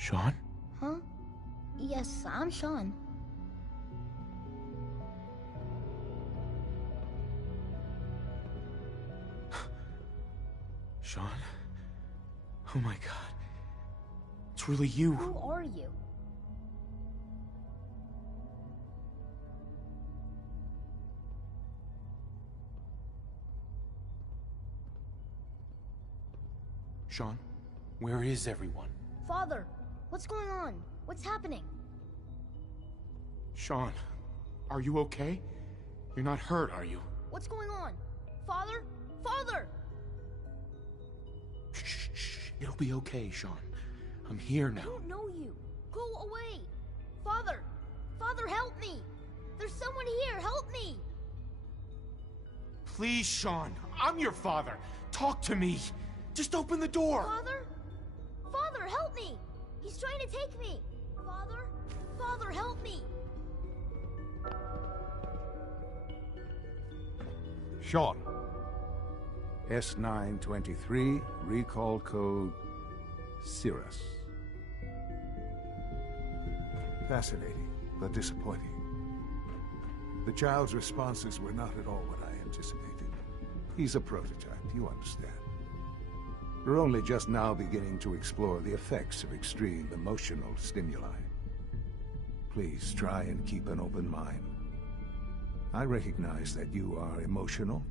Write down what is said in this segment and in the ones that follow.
Sean? Huh? Yes, I'm Sean. Sean? Oh my god. It's really you. Who are you? Sean, where is everyone? Father, what's going on? What's happening? Sean, are you okay? You're not hurt, are you? What's going on? Father? Father! Shh. It'll be okay, Sean. I'm here I now. don't know you. Go away. Father! Father, help me! There's someone here, help me! Please, Sean. I'm your father. Talk to me. Just open the door. Father? Father, help me! He's trying to take me! Father? Father, help me! Sean. S923, recall code Cirrus. Fascinating, but disappointing. The child's responses were not at all what I anticipated. He's a prototype, you understand. We're only just now beginning to explore the effects of extreme emotional stimuli. Please try and keep an open mind. I recognize that you are emotional,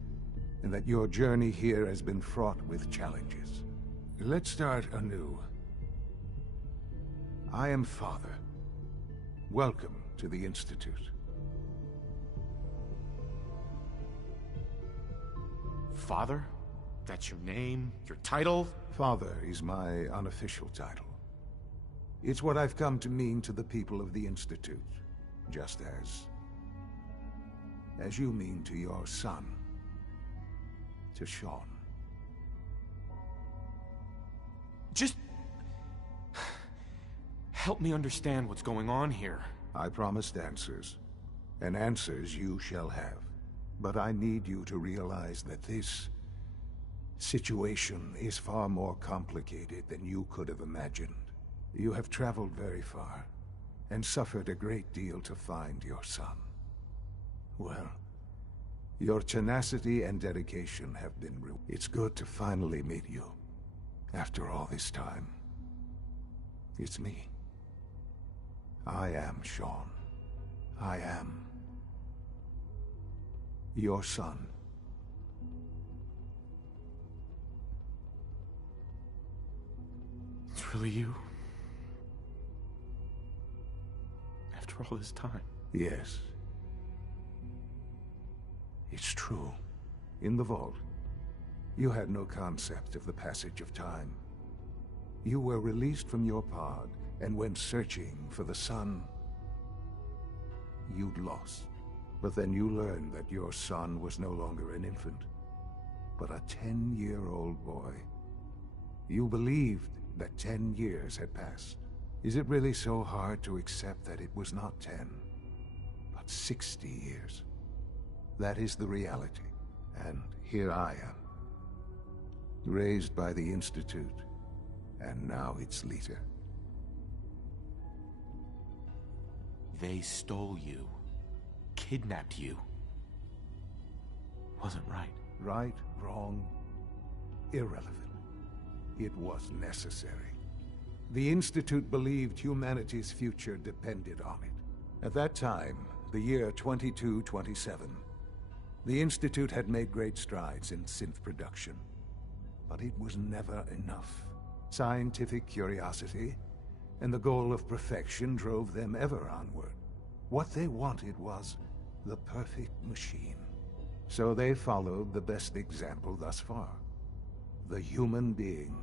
and that your journey here has been fraught with challenges. Let's start anew. I am Father. Welcome to the Institute. Father? That's your name? Your title? Father is my unofficial title. It's what I've come to mean to the people of the Institute, just as you mean to your son, to Sean. Just... help me understand what's going on here. I promised answers, and answers you shall have. But I need you to realize that this situation is far more complicated than you could have imagined. You have traveled very far, and suffered a great deal to find your son. Well, your tenacity and dedication have been rewarded. It's good to finally meet you, after all this time. It's me. I am Sean. I am your son. It's really you. After all this time. Yes. It's true. In the vault, you had no concept of the passage of time. You were released from your pod and went searching for the sun you'd lost. But then you learned that your son was no longer an infant, but a 10-year-old boy. You believed that 10 years had passed. Is it really so hard to accept that it was not 10, but 60 years? That is the reality, and here I am. Raised by the Institute, and now its leader. They stole you. Kidnapped you. Wasn't right. Right, wrong, irrelevant. It was necessary. The Institute believed humanity's future depended on it. At that time, the year 2227, the Institute had made great strides in synth production. But it was never enough. Scientific curiosity and the goal of perfection drove them ever onward. What they wanted was the perfect machine. So they followed the best example thus far. The human being.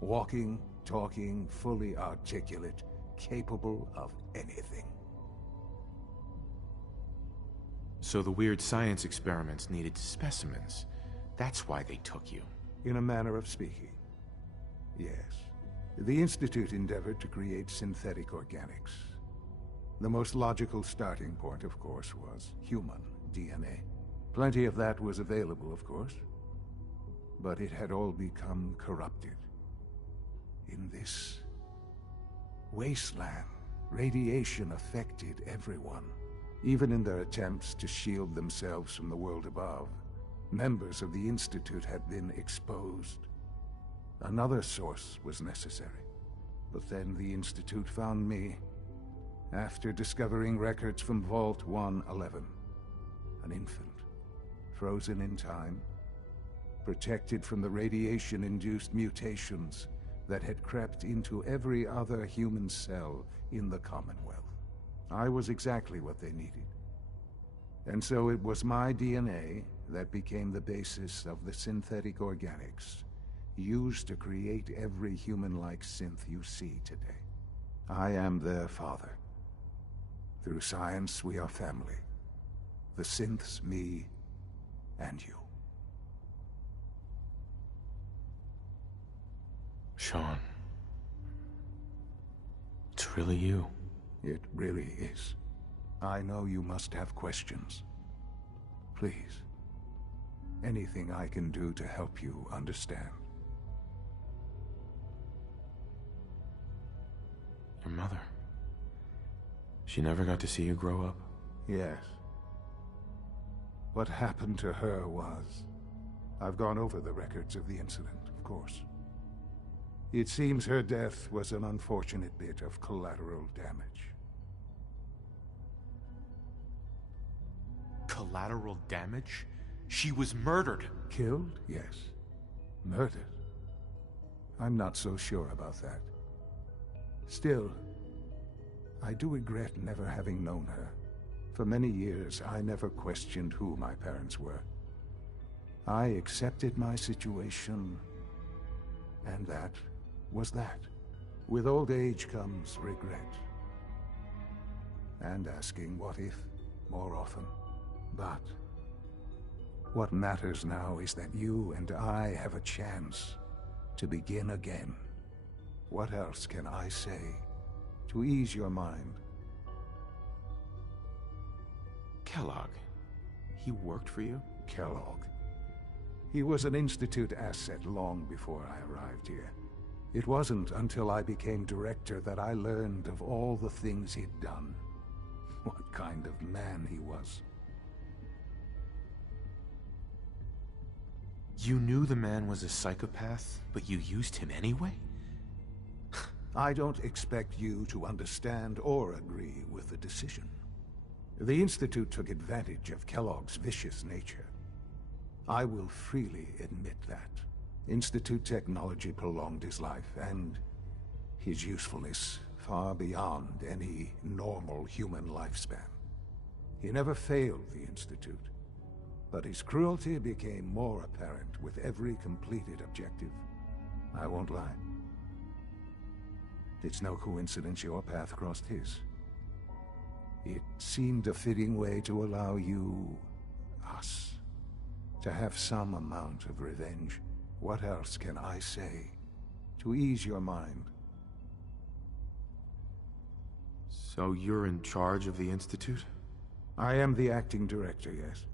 Walking, talking, fully articulate, capable of anything. So the weird science experiments needed specimens. That's why they took you. In a manner of speaking. Yes. The Institute endeavored to create synthetic organics. The most logical starting point, of course, was human DNA. Plenty of that was available, of course. But it had all become corrupted. In this Wasteland. Radiation affected everyone. Even in their attempts to shield themselves from the world above, members of the Institute had been exposed. Another source was necessary. But then the Institute found me, after discovering records from Vault 111. An infant, frozen in time, protected from the radiation-induced mutations that had crept into every other human cell in the Commonwealth. I was exactly what they needed. And so it was my DNA that became the basis of the synthetic organics used to create every human-like synth you see today. I am their father. Through science, we are family. The synths, me, and you. Sean. It's really you. It really is. I know you must have questions. Please. Anything I can do to help you understand. Your mother. She never got to see you grow up? Yes. What happened to her was... I've gone over the records of the incident, of course. It seems her death was an unfortunate bit of collateral damage. Collateral damage? She was murdered. Killed? Yes. Murdered? I'm not so sure about that. Still, I do regret never having known her. For many years, I never questioned who my parents were. I accepted my situation, and that was that. With old age comes regret. And asking what if more often. But what matters now is that you and I have a chance to begin again. What else can I say to ease your mind? Kellogg. He worked for you? Kellogg. He was an Institute asset long before I arrived here. It wasn't until I became director that I learned of all the things he'd done. What kind of man he was. You knew the man was a psychopath, but you used him anyway? I don't expect you to understand or agree with the decision. The Institute took advantage of Kellogg's vicious nature. I will freely admit that. Institute technology prolonged his life, and his usefulness far beyond any normal human lifespan. He never failed the Institute, but his cruelty became more apparent with every completed objective. I won't lie. It's no coincidence your path crossed his. It seemed a fitting way to allow you, us, to have some amount of revenge. What else can I say to ease your mind? So you're in charge of the Institute? I am the acting director, yes.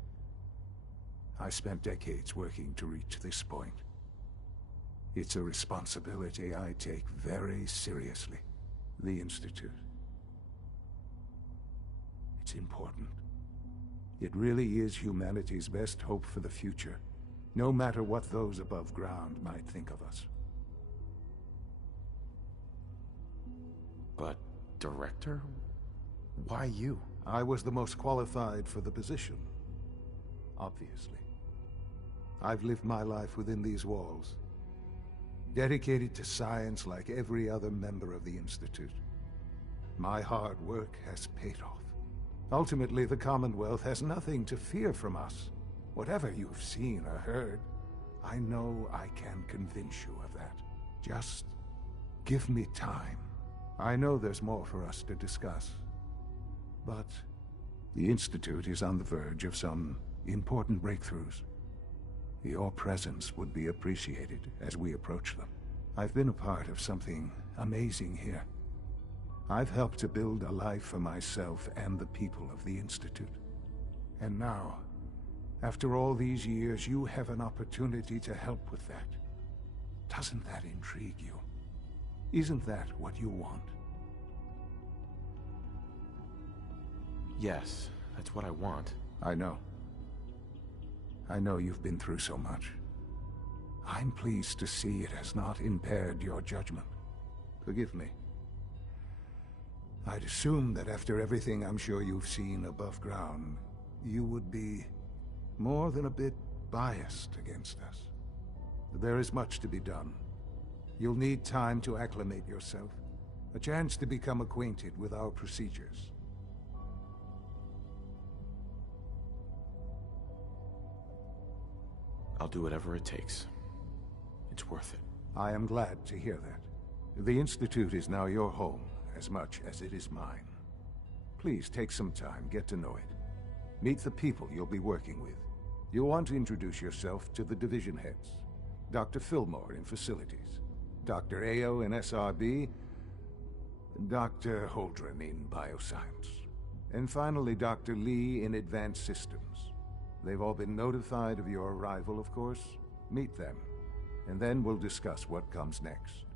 I spent decades working to reach this point. It's a responsibility I take very seriously. The Institute. It's important. It really is humanity's best hope for the future, no matter what those above ground might think of us. But, director? Why you? I was the most qualified for the position. Obviously. I've lived my life within these walls, dedicated to science like every other member of the Institute. My hard work has paid off. Ultimately, the Commonwealth has nothing to fear from us. Whatever you've seen or heard, I know I can convince you of that. Just give me time. I know there's more for us to discuss. But the Institute is on the verge of some important breakthroughs. Your presence would be appreciated as we approach them. I've been a part of something amazing here. I've helped to build a life for myself and the people of the Institute. And now, after all these years, you have an opportunity to help with that. Doesn't that intrigue you? Isn't that what you want? Yes, that's what I want. I know. I know you've been through so much. I'm pleased to see it has not impaired your judgment. Forgive me. I'd assume that after everything I'm sure you've seen above ground, you would be more than a bit biased against us. There is much to be done. You'll need time to acclimate yourself, a chance to become acquainted with our procedures. I'll do whatever it takes. It's worth it. I am glad to hear that. The Institute is now your home, as much as it is mine. Please take some time, get to know it. Meet the people you'll be working with. You'll want to introduce yourself to the division heads. Dr. Fillmore in Facilities, Dr. Ao in SRB, Dr. Holdren in Bioscience, and finally Dr. Lee in Advanced Systems. They've all been notified of your arrival, of course. Meet them, and then we'll discuss what comes next.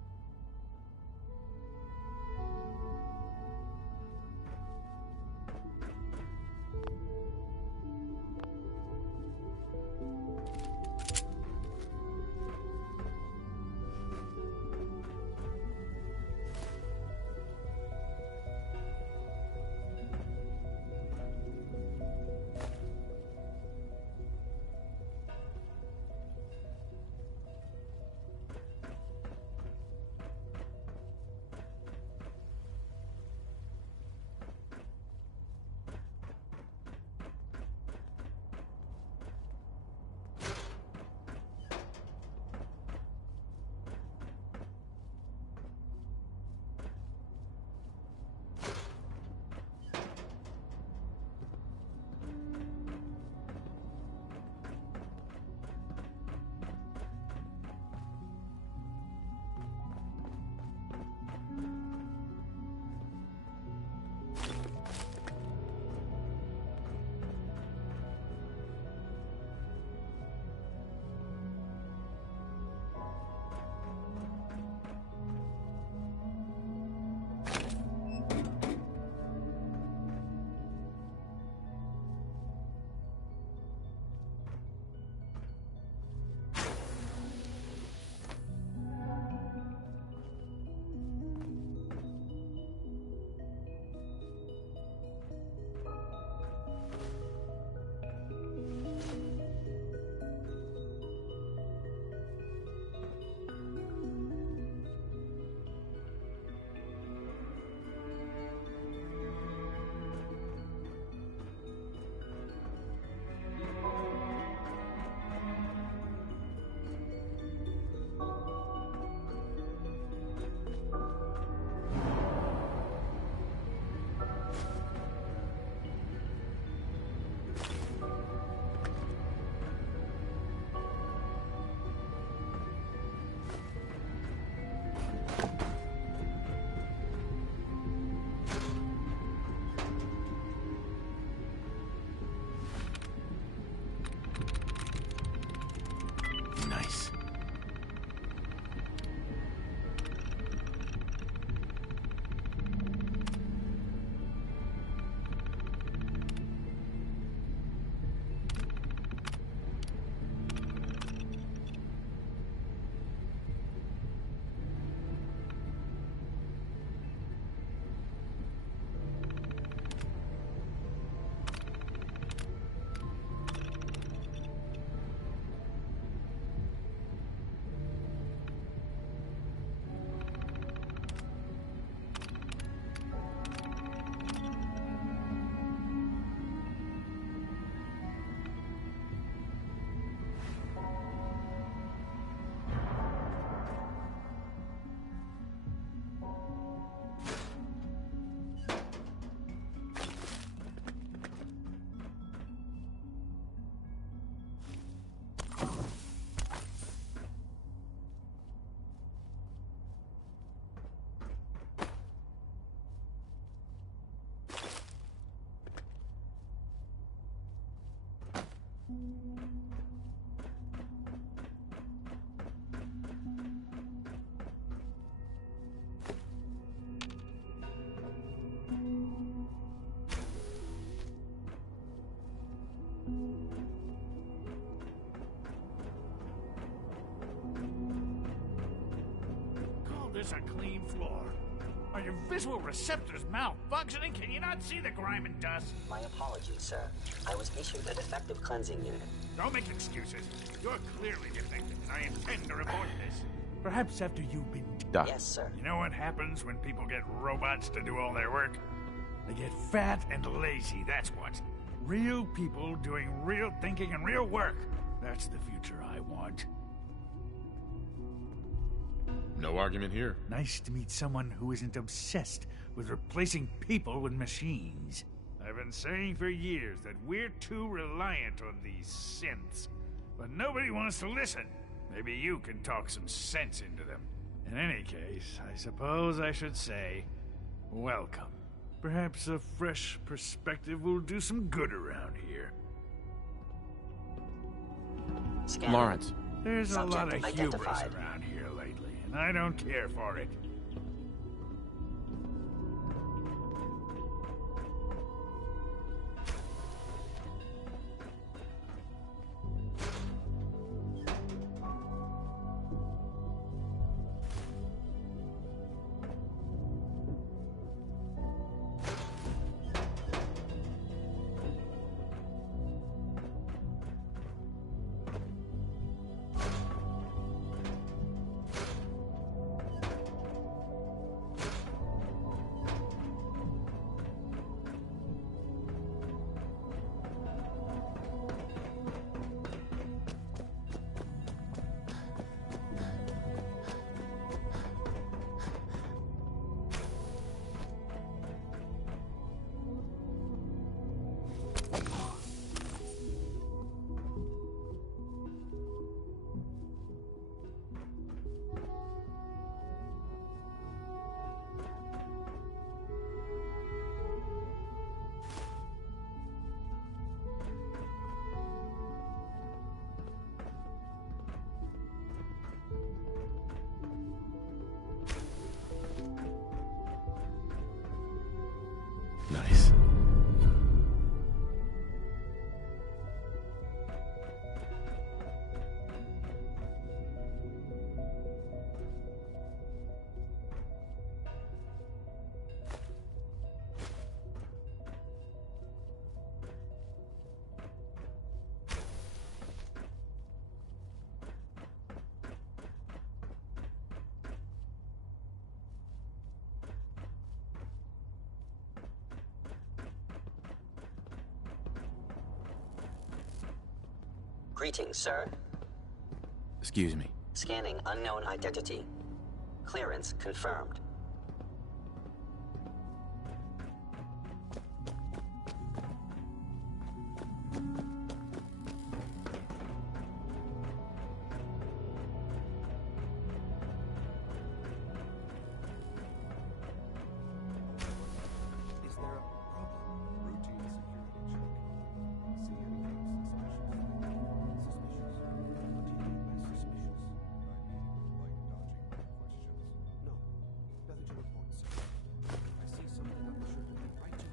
Nice. this a clean floor? Are your visual receptors malfunctioning? Can you not see the grime and dust? My apologies, sir. I was issued a defective cleansing unit. Don't make excuses. You're clearly defective, and I intend to report this. Perhaps after you've been... Yes, sir. You know what happens when people get robots to do all their work? They get fat and lazy, that's what. Real people doing real thinking and real work. That's the future I want. No argument here. Nice to meet someone who isn't obsessed with replacing people with machines. I've been saying for years that we're too reliant on these synths, but nobody wants to listen. Maybe you can talk some sense into them. In any case, I suppose I should say, welcome. Perhaps a fresh perspective will do some good around here. Scanning. Lawrence. There's a lot of Subject hubris identified. around here lately, and I don't care for it. Nice. Greetings, sir. Excuse me. Scanning unknown identity. Clearance confirmed. Is there a problem? Routine security check. See anything suspicious? Suspicious? What do you mean by suspicious? I mean, like dodging questions? No. Nothing to report, sir. I see something I'm sure to get right to.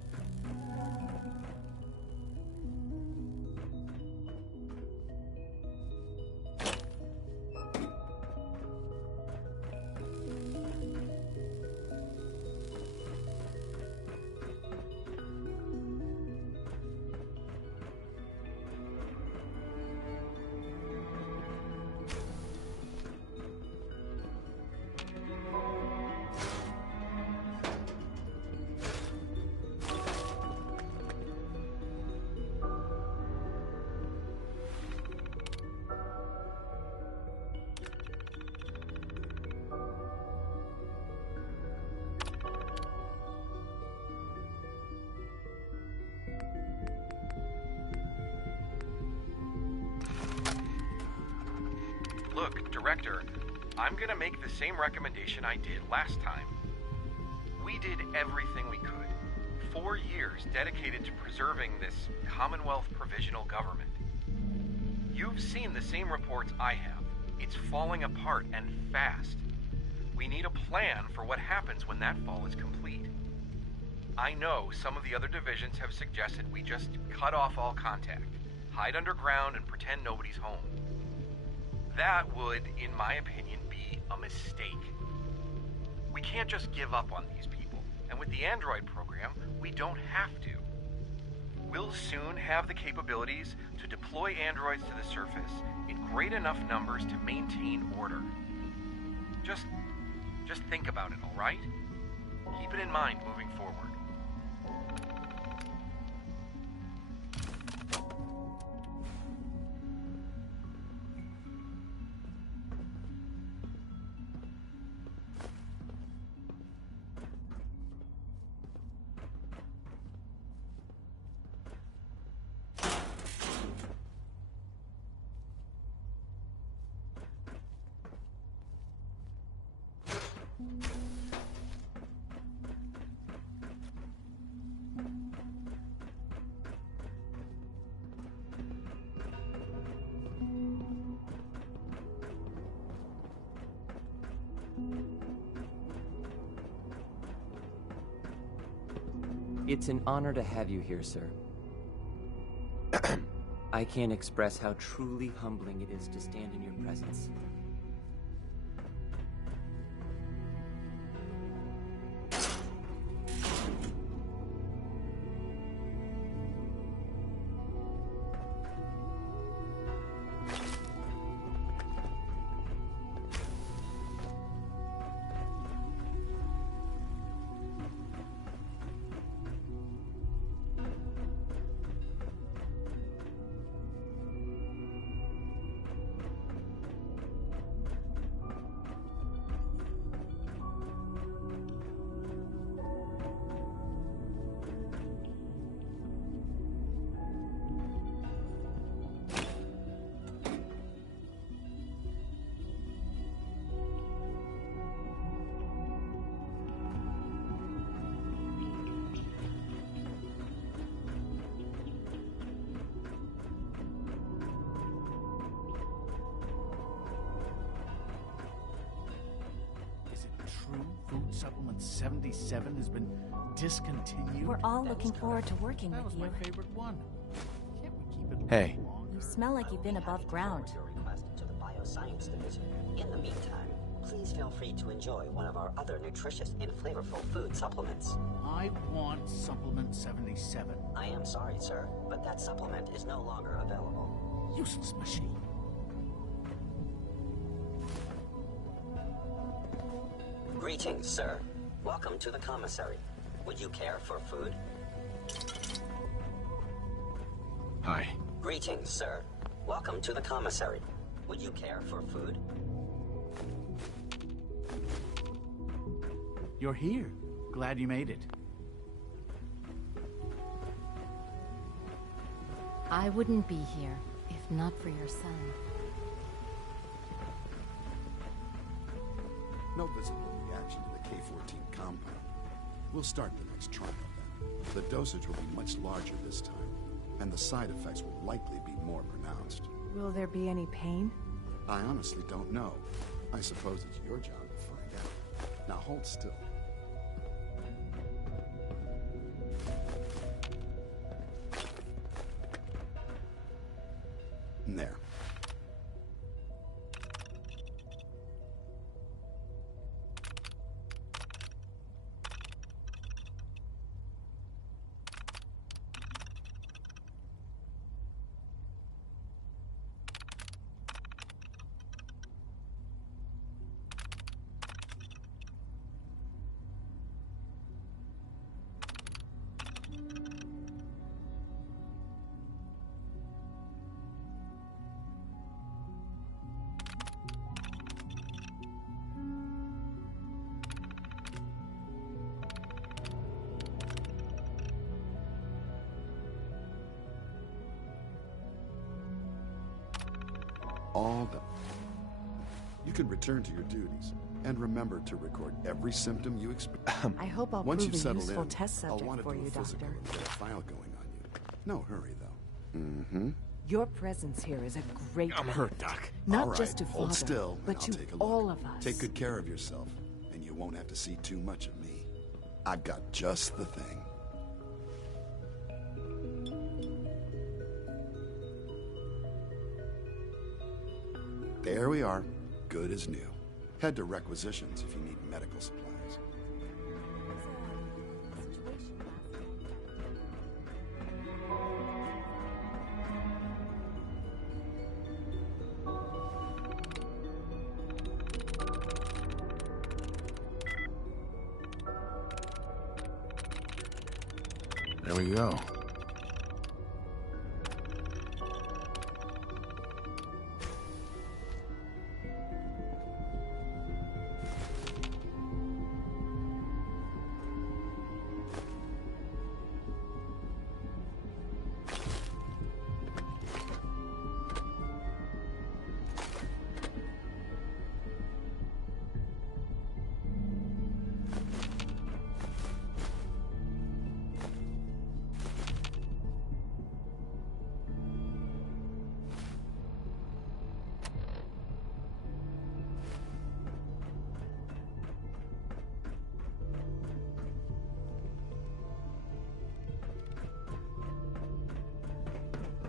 Look, Director, I'm gonna make the same recommendation I did last time. We did everything we could. 4 years dedicated to preserving this Commonwealth provisional government. You've seen the same reports I have. It's falling apart and fast. We need a plan for what happens when that fall is complete. I know some of the other divisions have suggested we just cut off all contact, hide underground, and pretend nobody's home. That would, in my opinion, be a mistake. We can't just give up on these people. And with the android program, we don't have to. We'll soon have the capabilities to deploy androids to the surface in great enough numbers to maintain order. Just think about it, all right? Keep it in mind moving forward. It's an honor to have you here, sir. I can't express how truly humbling it is to stand in your presence. Food Supplement 77 has been discontinued? We're all looking forward to working That with was you. my favorite one. Can't we keep it Hey. You smell like you've been above ground. Your request to the Bioscience Division. In the meantime, please feel free to enjoy one of our other nutritious and flavorful food supplements. I want Supplement 77. I am sorry, sir, but that supplement is no longer available. Useless machine. Greetings, sir. Welcome to the commissary. Would you care for food? Hi. Greetings, sir. Welcome to the commissary. Would you care for food? You're here. Glad you made it. I wouldn't be here if not for your son. No visible reaction to the K-14 compound. We'll start the next trial then. The dosage will be much larger this time, and the side effects will likely be more pronounced. Will there be any pain? I honestly don't know. I suppose it's your job to find out. Now hold still. There. All done. You can return to your duties, and remember to record every symptom you experience. I hope I'll Once prove you've a settled useful in, test I'll subject want to for do you, a physical Doctor. and get a file going on you. No hurry, though. Mm-hmm. Your presence here is a great I'm hurt, Doc. Not All right, just to hold Father, still, and but I'll to take a look. all of us. Take good care of yourself, and you won't have to see too much of me. I've got just the thing. There we are. Good as new. Head to requisitions if you need medical supplies. There we go.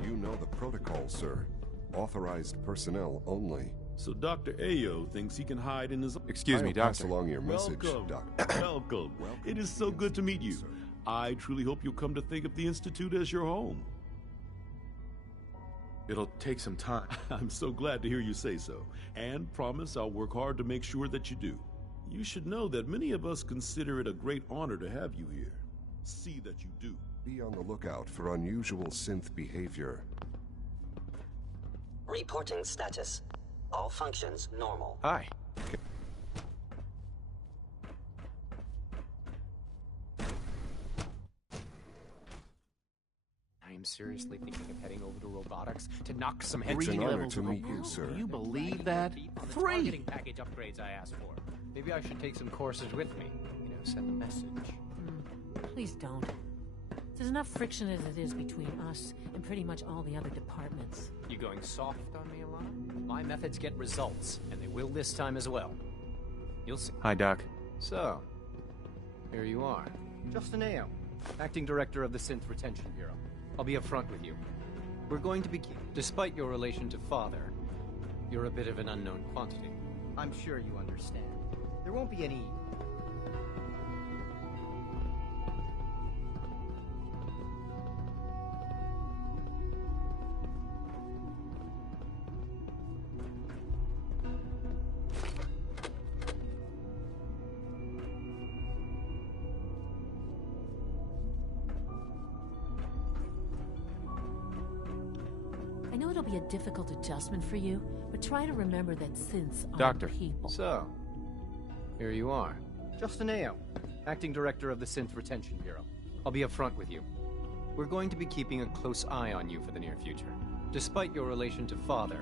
You know the protocol, sir. Authorized personnel only. So Dr. Ayo thinks he can hide in his... Excuse me, I'll pass Doctor. along your message, Welcome. Doctor. Welcome. It is so good to meet you. I truly hope you'll come to think of the Institute as your home. It'll take some time. I'm so glad to hear you say so, and promise I'll work hard to make sure that you do. You should know that many of us consider it a great honor to have you here. See that you do. Be on the lookout for unusual synth behavior. Reporting status. All functions normal. Hi. I am seriously thinking of heading over to robotics to knock some It's heads an in honor levels to of meet you, sir. Do you believe that? On the 3 targeting package upgrades I asked for. Maybe I should take some courses with me. You know, send a message. Please don't. There's enough friction as it is between us and pretty much all the other departments. You going soft on me, Alana? My methods get results, and they will this time as well. You'll see. Hi, Doc. So, here you are. Justin Ayo, Acting Director of the Synth Retention Bureau. I'll be upfront with you. We're going to be... Despite your relation to Father, you're a bit of an unknown quantity. I'm sure you understand. There won't be any... I know it'll be a difficult adjustment for you, but try to remember that synths are Doctor. people. So, here you are. Justin Ayo, Acting Director of the Synth Retention Bureau. I'll be upfront with you. We're going to be keeping a close eye on you for the near future. Despite your relation to Father,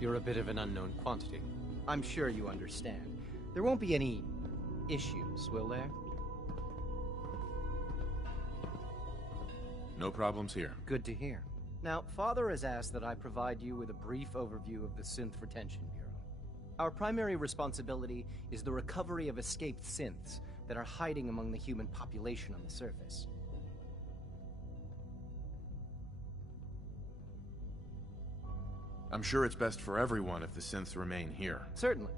you're a bit of an unknown quantity. I'm sure you understand. There won't be any issues, will there? No problems here. Good to hear. Now, Father has asked that I provide you with a brief overview of the Synth Retention Bureau. Our primary responsibility is the recovery of escaped synths that are hiding among the human population on the surface. I'm sure it's best for everyone if the synths remain here. Certainly.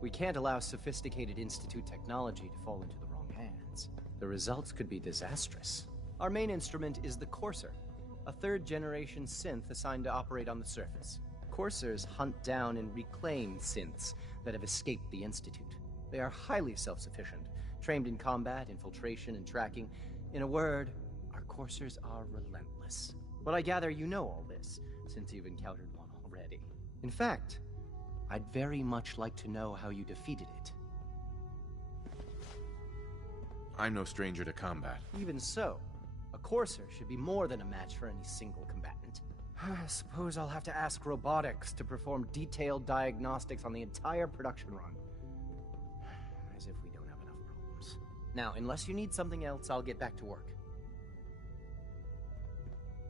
We can't allow sophisticated Institute technology to fall into the wrong hands. The results could be disastrous. Our main instrument is the Courser, a third-generation synth assigned to operate on the surface. Coursers hunt down and reclaim synths that have escaped the Institute. They are highly self-sufficient, trained in combat, infiltration, and tracking. In a word, our Coursers are relentless. But I gather you know all this, since you've encountered one already. In fact, I'd very much like to know how you defeated it. I'm no stranger to combat. Even so, a Courser should be more than a match for any single combatant. I suppose I'll have to ask robotics to perform detailed diagnostics on the entire production run. As if we don't have enough problems. Now, unless you need something else, I'll get back to work.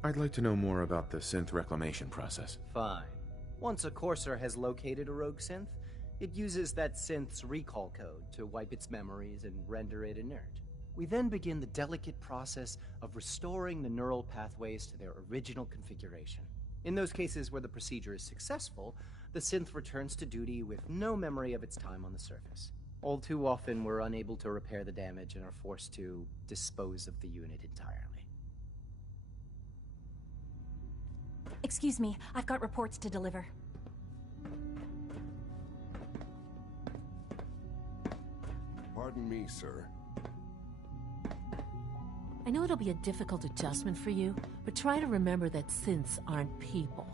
I'd like to know more about the synth reclamation process. Fine. Once a Courser has located a rogue synth, it uses that synth's recall code to wipe its memories and render it inert. We then begin the delicate process of restoring the neural pathways to their original configuration. In those cases where the procedure is successful, the synth returns to duty with no memory of its time on the surface. All too often, we're unable to repair the damage and are forced to dispose of the unit entirely. Excuse me, I've got reports to deliver. Pardon me, sir. I know it'll be a difficult adjustment for you, but try to remember that synths aren't people.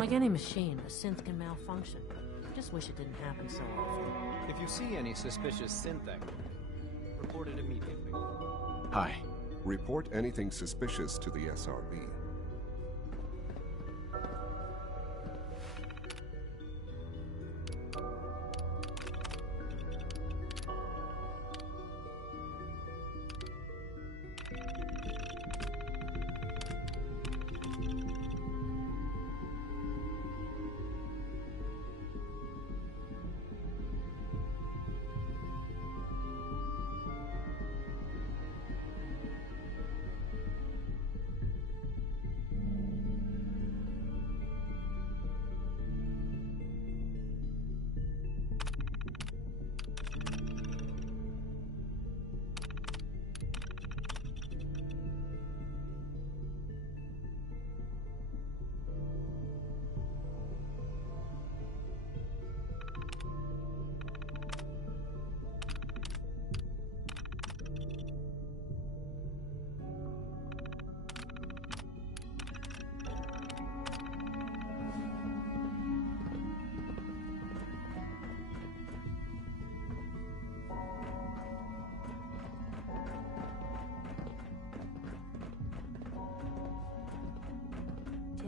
Like any machine, a synth can malfunction. Just wish it didn't happen so often. If you see any suspicious synth activity, report it immediately. Hi. Report anything suspicious to the SRB.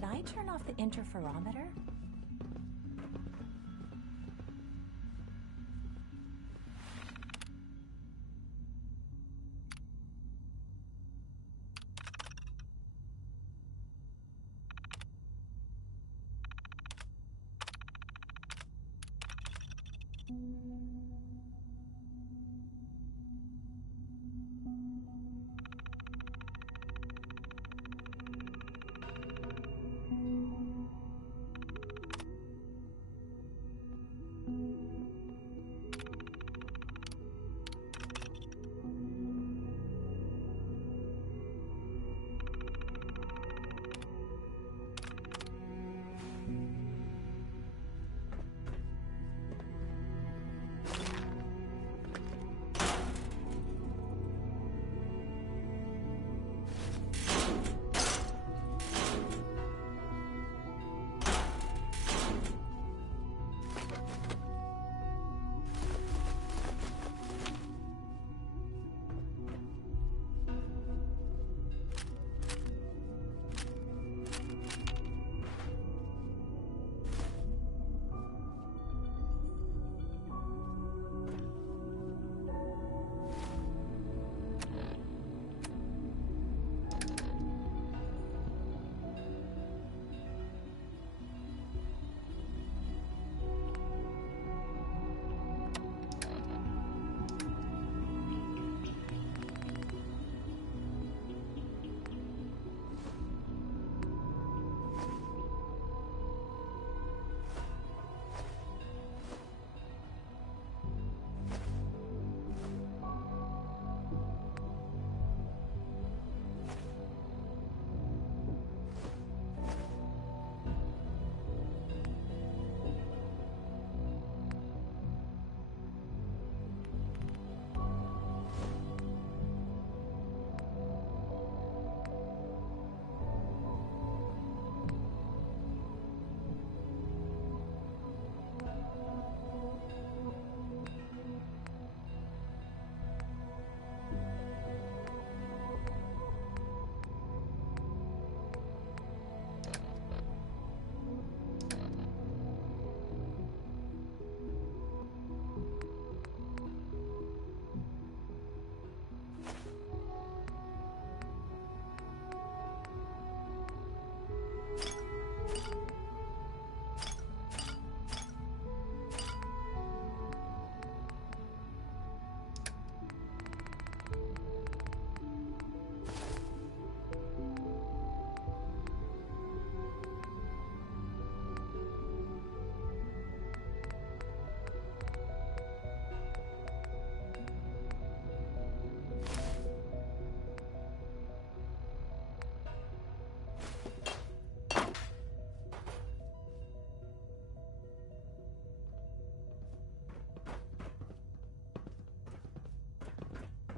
Did I turn off the interferometer?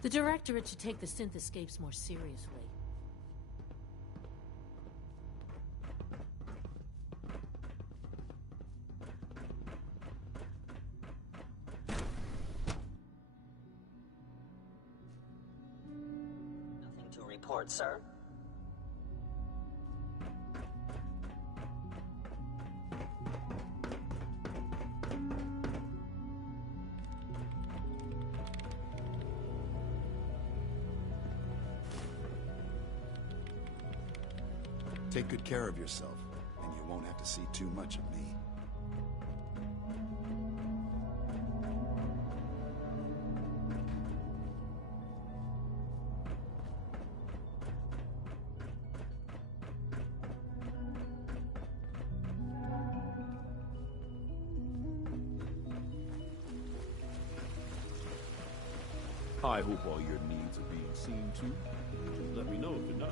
The Directorate should take the synth escapes more seriously. Nothing to report, sir. Take good care of yourself, and you won't have to see too much of me. I hope all your needs are being seen to. Just let me know if you're not.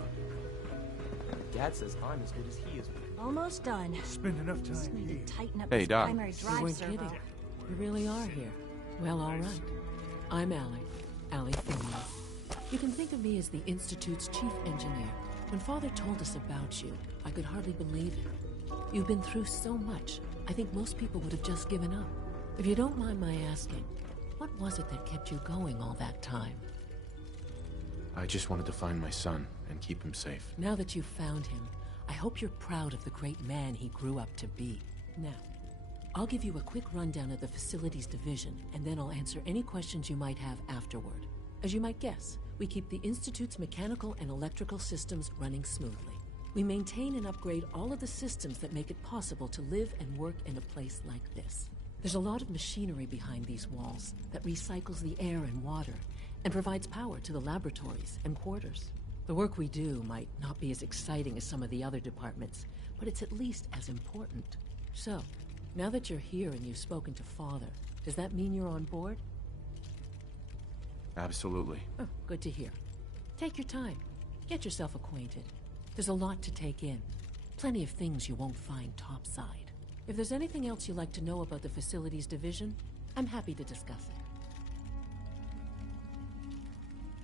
Dad says I'm as good as he is. Almost done. Spend enough Just time need here. to tighten up Hey, this Doc. primary You drive weren't servo. kidding. You really are here. Well, all right. I'm Allie Finley. You can think of me as the Institute's chief engineer. When Father told us about you, I could hardly believe it. You've been through so much, I think most people would have just given up. If you don't mind my asking, what was it that kept you going all that time? I just wanted to find my son and keep him safe. Now that you've found him, I hope you're proud of the great man he grew up to be. Now, I'll give you a quick rundown of the Facilities Division, and then I'll answer any questions you might have afterward. As you might guess, we keep the Institute's mechanical and electrical systems running smoothly. We maintain and upgrade all of the systems that make it possible to live and work in a place like this. There's a lot of machinery behind these walls that recycles the air and water and provides power to the laboratories and quarters. The work we do might not be as exciting as some of the other departments, but it's at least as important. So, now that you're here and you've spoken to Father, does that mean you're on board? Absolutely. Oh, good to hear. Take your time. Get yourself acquainted. There's a lot to take in. Plenty of things you won't find topside. If there's anything else you'd like to know about the Facilities Division, I'm happy to discuss it.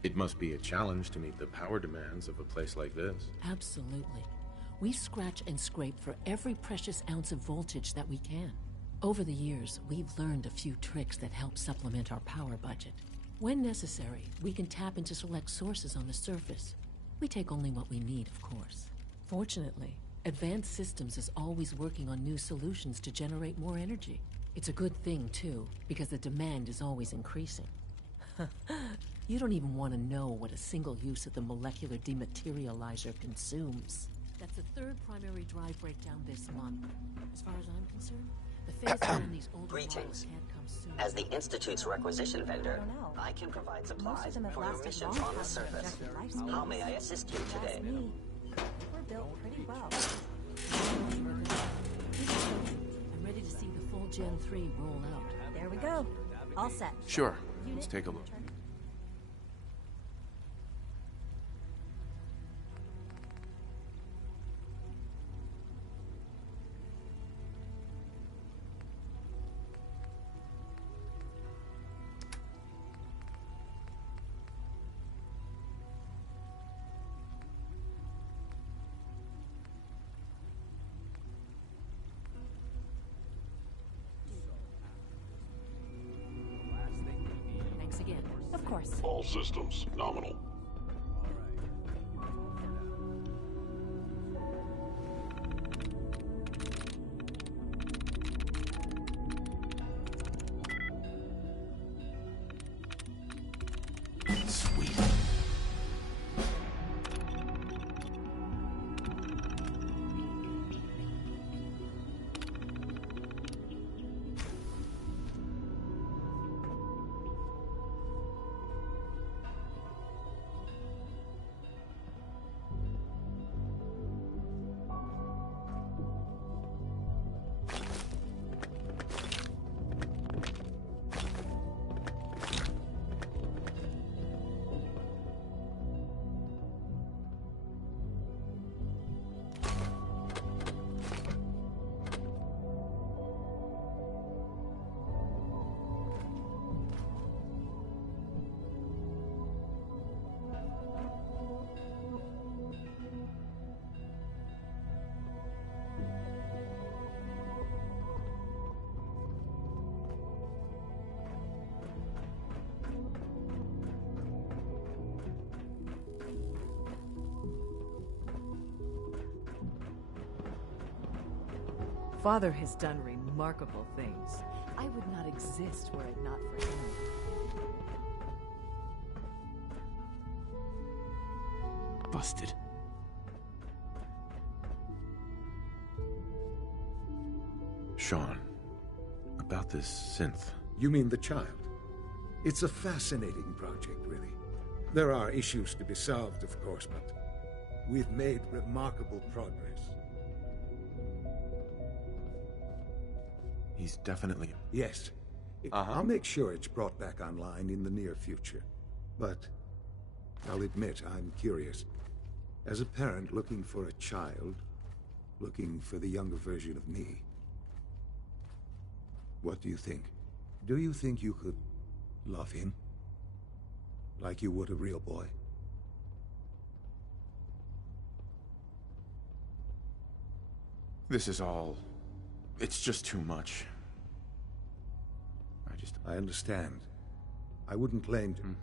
It must be a challenge to meet the power demands of a place like this. Absolutely. We scratch and scrape for every precious ounce of voltage that we can. Over the years, we've learned a few tricks that help supplement our power budget. When necessary, we can tap into select sources on the surface. We take only what we need, of course. Fortunately, Advanced Systems is always working on new solutions to generate more energy. It's a good thing, too, because the demand is always increasing. You don't even want to know what a single use of the molecular dematerializer consumes. That's the third primary drive breakdown this month. As far as I'm concerned, the phase on these older models Greetings. can't come soon. As the Institute's requisition vendor, I can provide supplies for your missions on the surface. How may I assist you today? We're built pretty well. I'm ready to see the full Gen 3 roll out. There we go. All set. Sure. Let's take a look. Thanks again. Of course. All systems nominal. Sweet. father has done remarkable things. I would not exist were it not for him. Busted. Sean, about this synth. You mean the child? It's a fascinating project, really. There are issues to be solved, of course, but we've made remarkable progress. He's definitely... Yes. I'll make sure it's brought back online in the near future. But I'll admit I'm curious. As a parent looking for a child, looking for the younger version of me, what do you think? Do you think you could love him? Like you would a real boy? This is all... It's just too much. I understand. I wouldn't claim to...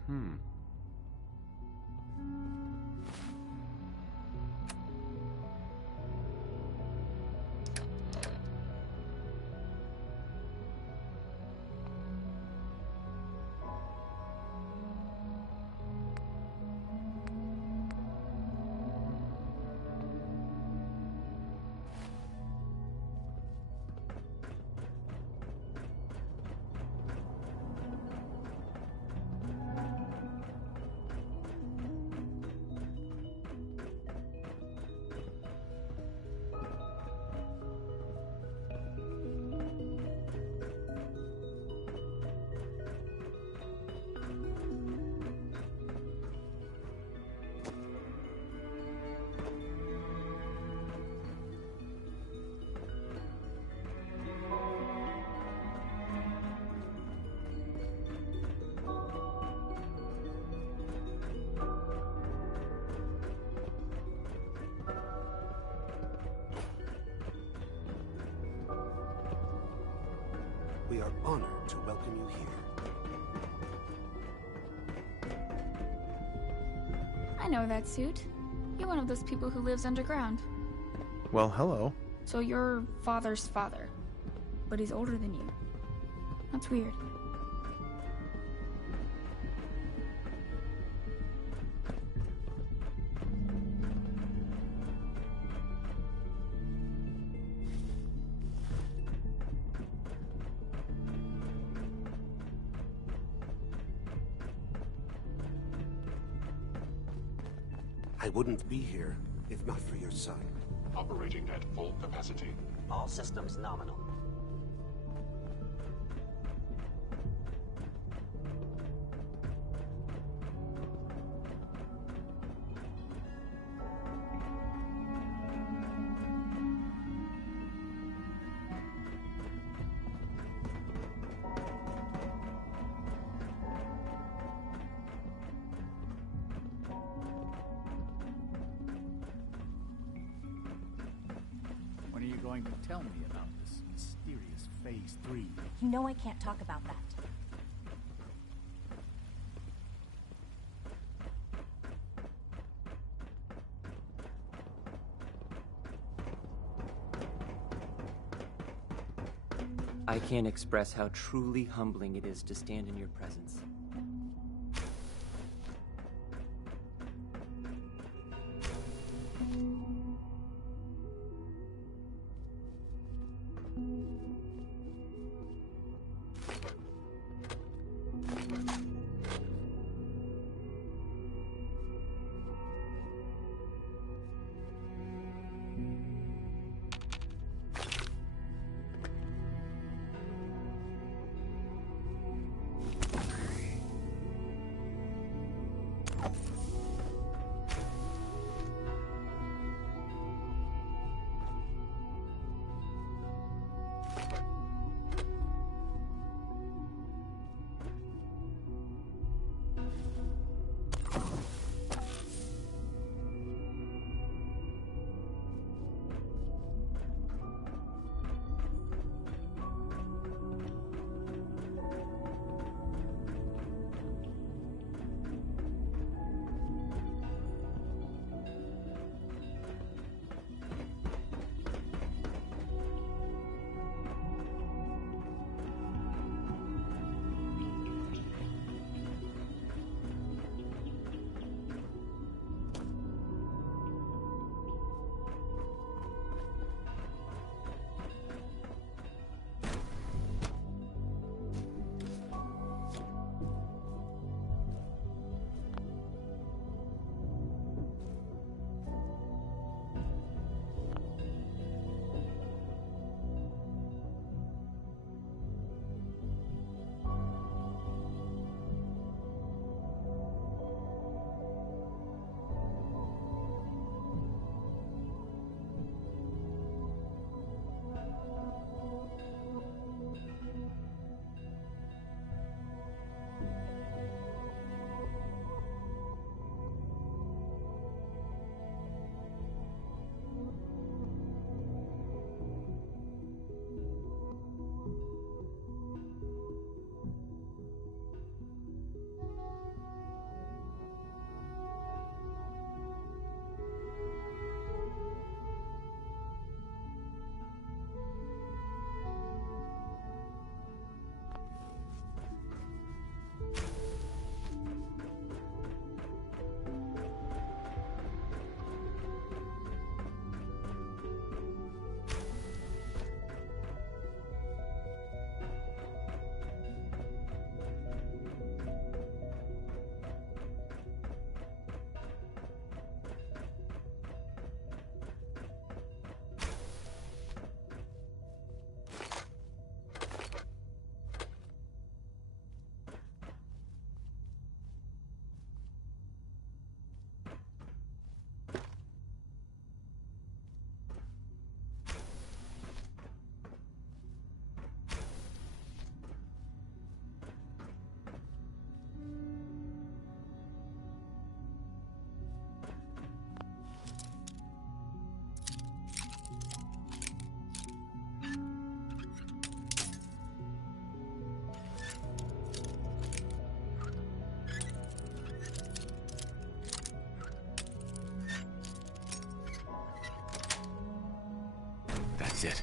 We are honored to welcome you here. I know that suit. You're one of those people who lives underground. Well, hello. So you're father's father. But he's older than you. That's weird. I wouldn't be here if not for your son. Operating at full capacity. All systems nominal. When are you going to tell me about this mysterious Phase 3? You know I can't talk about that. I can't express how truly humbling it is to stand in your presence. is it.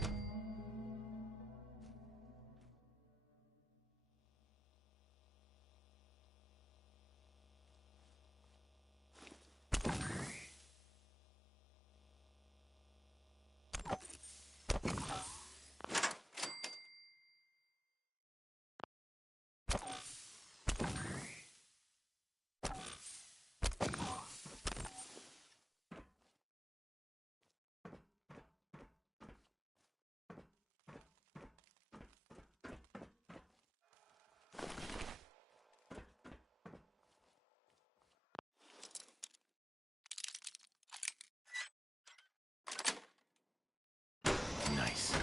Nice.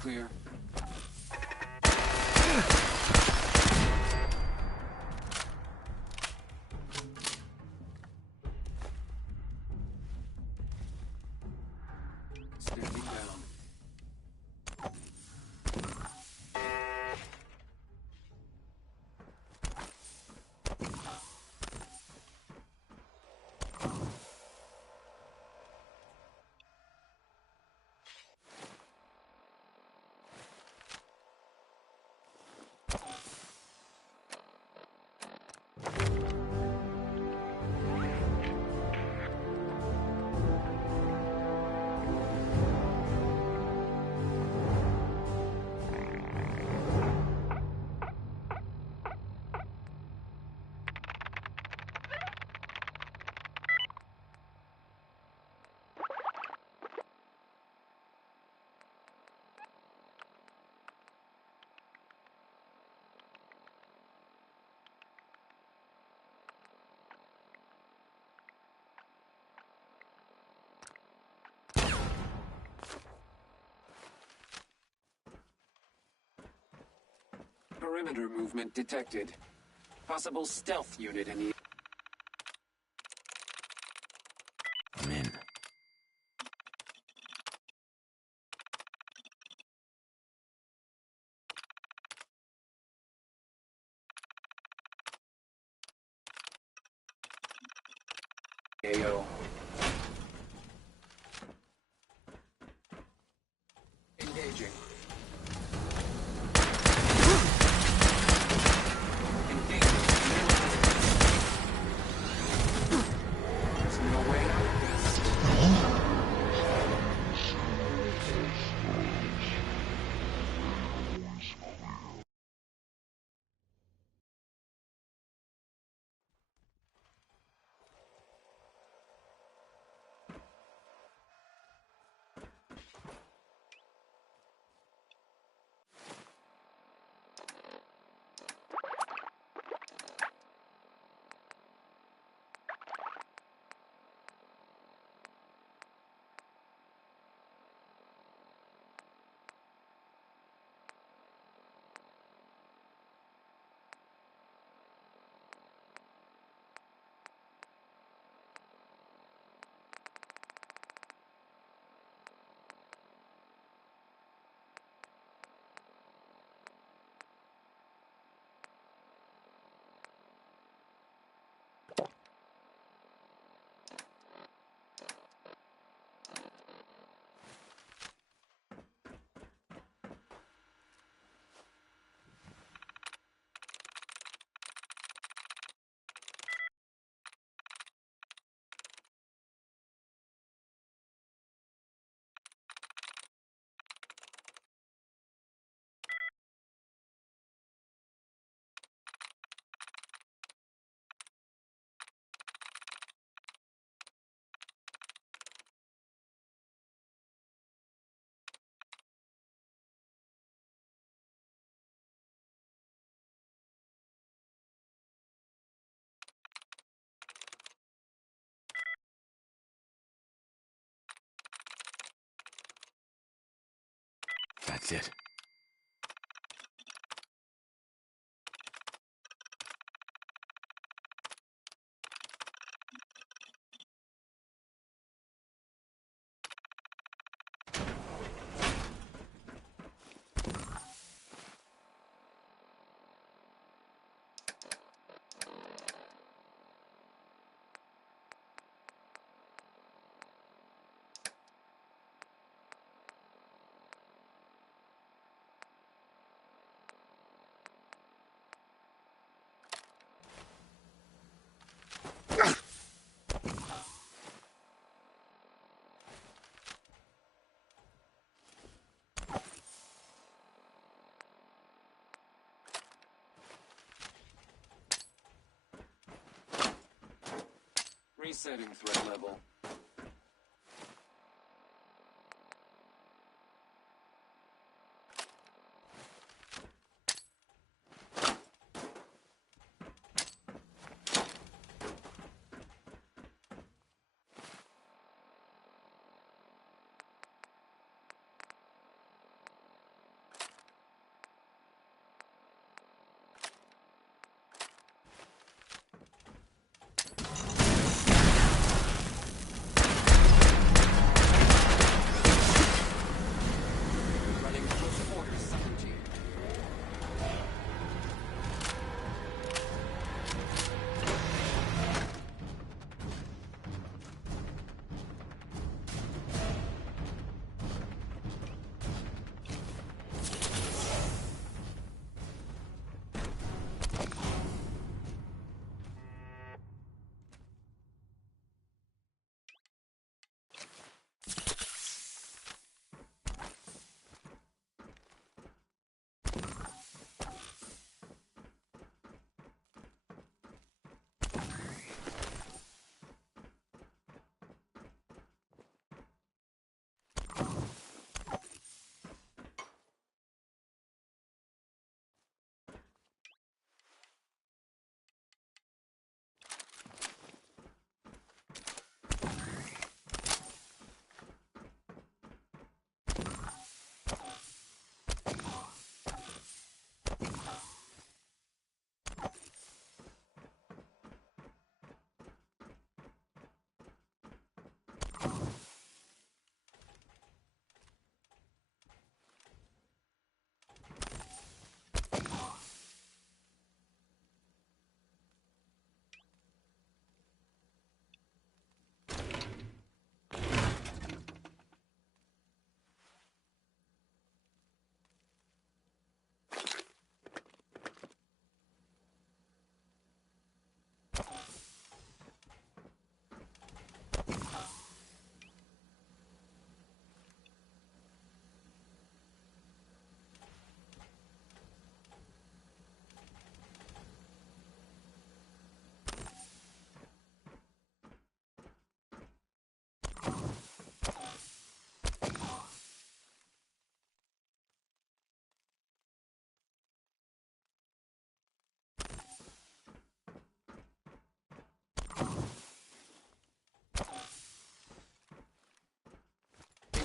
Clear. Standing down. Perimeter movement detected. Possible stealth unit in the... I'm in. AO. Engaging. There's no way out of this. That's it. Resetting threat level.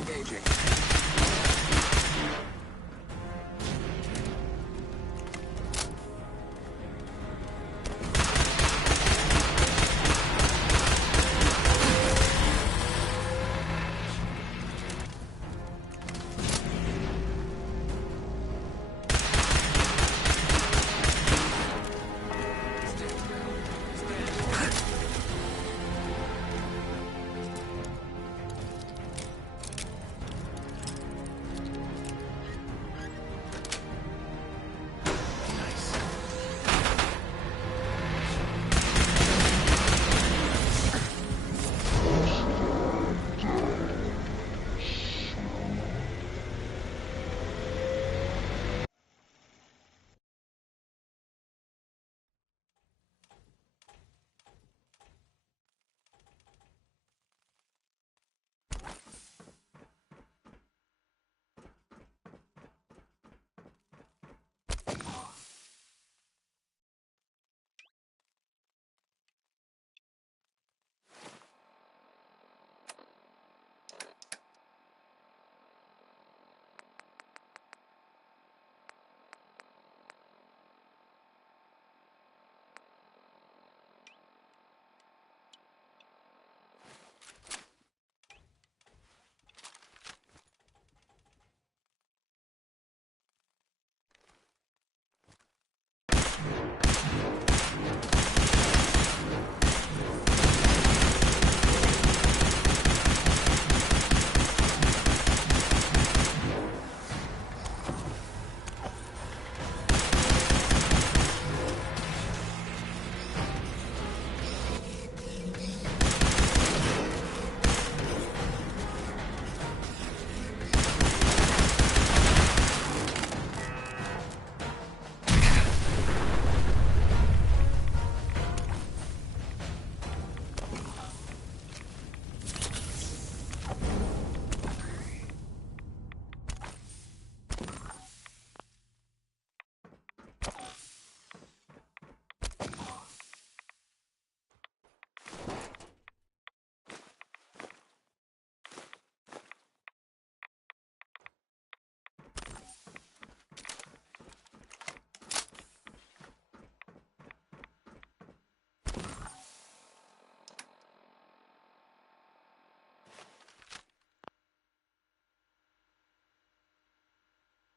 Engaging.